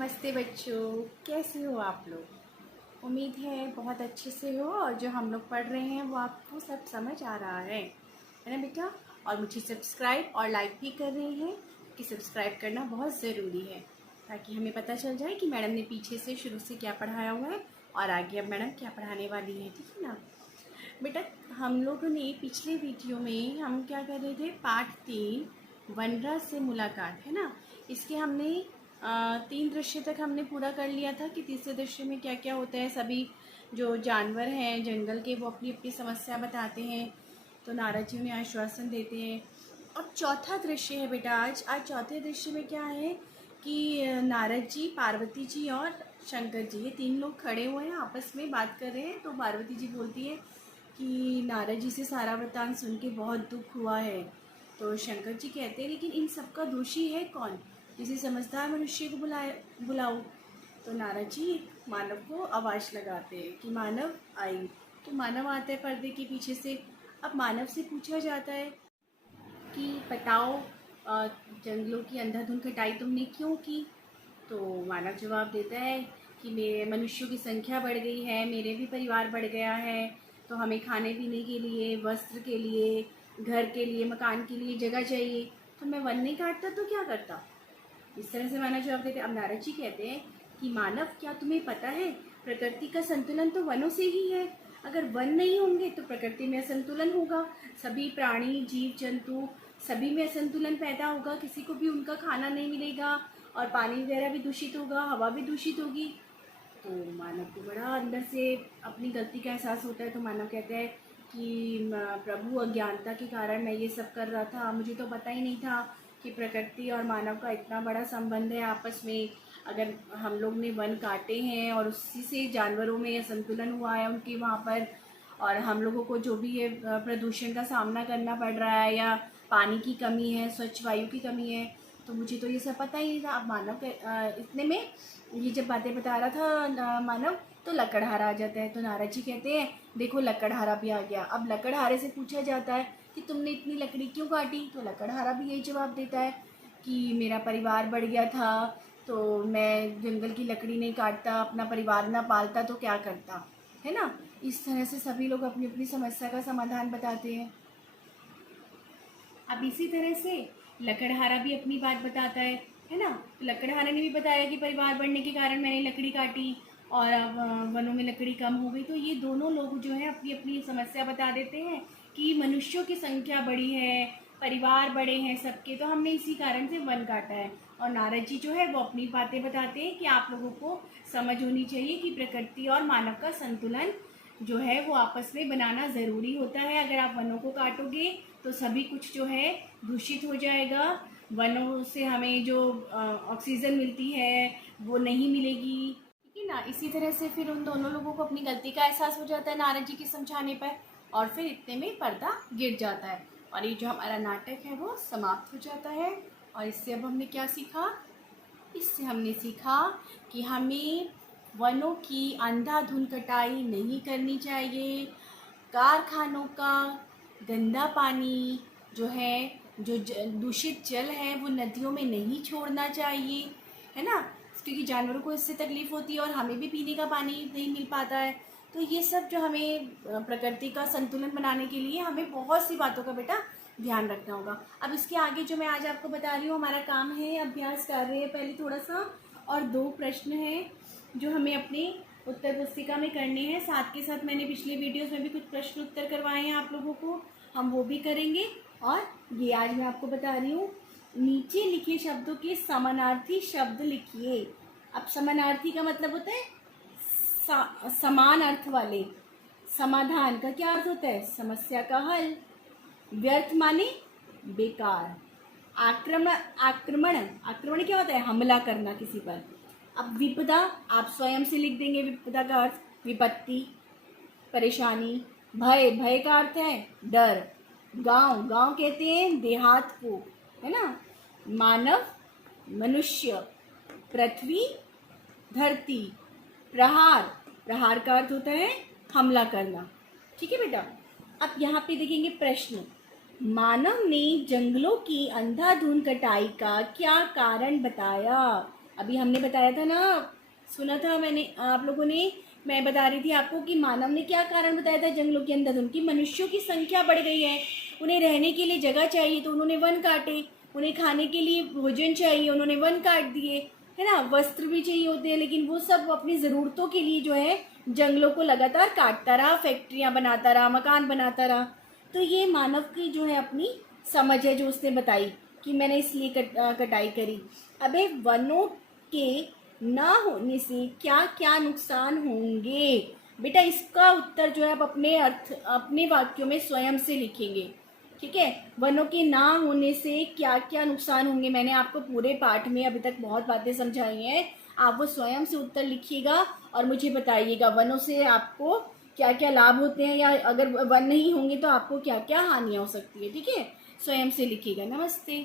नमस्ते बच्चों, कैसे हो आप लोग। उम्मीद है बहुत अच्छे से हो और जो हम लोग पढ़ रहे हैं वो आपको सब समझ आ रहा है ना बेटा। और मुझे सब्सक्राइब और लाइक भी कर रहे हैं कि सब्सक्राइब करना बहुत ज़रूरी है ताकि हमें पता चल जाए कि मैडम ने पीछे से शुरू से क्या पढ़ाया हुआ है और आगे अब मैडम क्या पढ़ाने वाली है, ठीक है ना बेटा। हम लोगों ने पिछले वीडियो में हम क्या कर रहे थे, पाठ 3 वनराज से मुलाकात, है ना। इसके हमने 3 दृश्य तक हमने पूरा कर लिया था कि तीसरे दृश्य में क्या क्या होता है। सभी जो जानवर हैं जंगल के वो अपनी अपनी समस्या बताते हैं, तो नारद जी उन्हें आश्वासन देते हैं। अब चौथा दृश्य है बेटा, आज चौथे दृश्य में क्या है कि नारद जी, पार्वती जी और शंकर जी, ये 3 लोग खड़े हुए हैं, आपस में बात कर रहे हैं। तो पार्वती जी बोलती है कि नारद जी से सारा वृत्तांत सुन के बहुत दुख हुआ है। तो शंकर जी कहते हैं लेकिन इन सबका दोषी है कौन, किसी समझदार मनुष्य को बुलाओ। तो नारद जी मानव को आवाज़ लगाते हैं कि मानव आई। तो मानव आता है पर्दे के पीछे से। अब मानव से पूछा जाता है कि बताओ, जंगलों की अंधाधुंध कटाई तुमने क्यों की। तो मानव जवाब देता है कि मेरे मनुष्यों की संख्या बढ़ गई है, मेरे भी परिवार बढ़ गया है, तो हमें खाने पीने के लिए, वस्त्र के लिए, घर के लिए, मकान के लिए जगह चाहिए। तो मैं वन नहीं काटता तो क्या करता। इस तरह से मानव जवाब देते। अब नारद जी कहते हैं कि मानव, क्या तुम्हें पता है प्रकृति का संतुलन तो वनों से ही है। अगर वन नहीं होंगे तो प्रकृति में असंतुलन होगा, सभी प्राणी, जीव जंतु सभी में असंतुलन पैदा होगा, किसी को भी उनका खाना नहीं मिलेगा और पानी वगैरह भी दूषित होगा, हवा भी दूषित होगी। तो मानव को बड़ा अंदर से अपनी गलती का एहसास होता है। तो मानव कहता है कि प्रभु, अज्ञानता के कारण मैं ये सब कर रहा था, मुझे तो पता ही नहीं था कि प्रकृति और मानव का इतना बड़ा संबंध है आपस में। अगर हम लोग ने वन काटे हैं और उसी से जानवरों में असंतुलन हुआ है उनके वहाँ पर, और हम लोगों को जो भी ये प्रदूषण का सामना करना पड़ रहा है, या पानी की कमी है, स्वच्छ वायु की कमी है, तो मुझे तो ये सब पता ही नहीं था। अब मानव के इतने में ये जब बातें बता रहा था मानव, तो लकड़हारा आ जाता है। तो नारद जी कहते हैं देखो लकड़हारा भी आ गया। अब लकड़हारे से पूछा जाता है कि तुमने इतनी लकड़ी क्यों काटी। तो लकड़हारा भी यही जवाब देता है कि मेरा परिवार बढ़ गया था, तो मैं जंगल की लकड़ी नहीं काटता, अपना परिवार ना पालता तो क्या करता, है ना। इस तरह से सभी लोग अपनी अपनी समस्या का समाधान बताते हैं। अब इसी तरह से लकड़हारा भी अपनी बात बताता है ना। तो लकड़हारा ने भी बताया कि परिवार बढ़ने के कारण मैंने लकड़ी काटी और अब वनों में लकड़ी कम हो गई। तो ये दोनों लोग जो है अपनी अपनी समस्या बता देते हैं कि मनुष्यों की संख्या बढ़ी है, परिवार बड़े हैं सबके, तो हमने इसी कारण से वन काटा है। और नारद जी जो है वो अपनी बातें बताते हैं कि आप लोगों को समझ होनी चाहिए कि प्रकृति और मानव का संतुलन जो है वो आपस में बनाना ज़रूरी होता है। अगर आप वनों को काटोगे तो सभी कुछ जो है दूषित हो जाएगा, वनों से हमें जो ऑक्सीजन मिलती है वो नहीं मिलेगी, ठीक है ना। इसी तरह से फिर उन दोनों लोगों को अपनी गलती का एहसास हो जाता है नारद जी के समझाने पर, और फिर इतने में पर्दा गिर जाता है और ये जो हमारा नाटक है वो समाप्त हो जाता है। और इससे अब हमने क्या सीखा, इससे हमने सीखा कि हमें वनों की अंधाधुंध कटाई नहीं करनी चाहिए, कारखानों का गंदा पानी जो है, जो दूषित जल है वो नदियों में नहीं छोड़ना चाहिए, है ना, क्योंकि जानवरों को इससे तकलीफ़ होती है और हमें भी पीने का पानी नहीं मिल पाता है। तो ये सब जो हमें प्रकृति का संतुलन बनाने के लिए हमें बहुत सी बातों का बेटा ध्यान रखना होगा। अब इसके आगे जो मैं आज आपको बता रही हूँ, हमारा काम है अभ्यास कर रहे हैं पहले थोड़ा सा, और 2 प्रश्न हैं जो हमें अपने उत्तर पुस्तिका में करने हैं। साथ के साथ मैंने पिछले वीडियोस में भी कुछ प्रश्न उत्तर करवाए हैं आप लोगों को, हम वो भी करेंगे। और ये आज मैं आपको बता रही हूँ, नीचे लिखे शब्दों के समानार्थी शब्द लिखिए। अब समानार्थी का मतलब होता है समान अर्थ वाले। समाधान का क्या अर्थ होता है, समस्या का हल। व्यर्थ माने बेकार। आक्रमण आक्रमण आक्रमण क्या होता है, हमला करना किसी पर। अब विपदा आप स्वयं से लिख देंगे, विपदा का अर्थ विपत्ति, परेशानी। भय, भय का अर्थ है डर। गांव, गांव कहते हैं देहात को, है ना। मानव, मनुष्य। पृथ्वी, धरती। प्रहार, प्रहार का अर्थ होता है हमला करना, ठीक है बेटा। अब यहाँ पे देखेंगे प्रश्न, मानव ने जंगलों की अंधाधुंध कटाई का क्या कारण बताया। अभी हमने बताया था ना, सुना था मैंने आप लोगों ने, मैं बता रही थी आपको कि मानव ने क्या कारण बताया था जंगलों के अंदर, उनकी मनुष्यों की संख्या बढ़ गई है, उन्हें रहने के लिए जगह चाहिए तो उन्होंने वन काटे, उन्हें खाने के लिए भोजन चाहिए उन्होंने वन काट दिए, है ना, वस्त्र भी चाहिए होते हैं, लेकिन वो सब अपनी ज़रूरतों के लिए जो है जंगलों को लगातार काटता रहा, फैक्ट्रियाँ बनाता रहा, मकान बनाता रहा। तो ये मानव की जो है अपनी समझ है जो उसने बताई कि मैंने इसलिए कटाई करी। अबे वनों के ना होने से क्या क्या नुकसान होंगे बेटा, इसका उत्तर जो है आप अपने अर्थ अपने वाक्यों में स्वयं से लिखेंगे। ठीक है, वनों के ना होने से क्या क्या नुकसान होंगे, मैंने आपको पूरे पाठ में अभी तक बहुत बातें समझाई हैं, आप वो स्वयं से उत्तर लिखिएगा और मुझे बताइएगा वनों से आपको क्या क्या लाभ होते हैं, या अगर वन नहीं होंगे तो आपको क्या क्या हानियाँ हो सकती है। ठीक है, स्वयं से लिखिएगा। नमस्ते।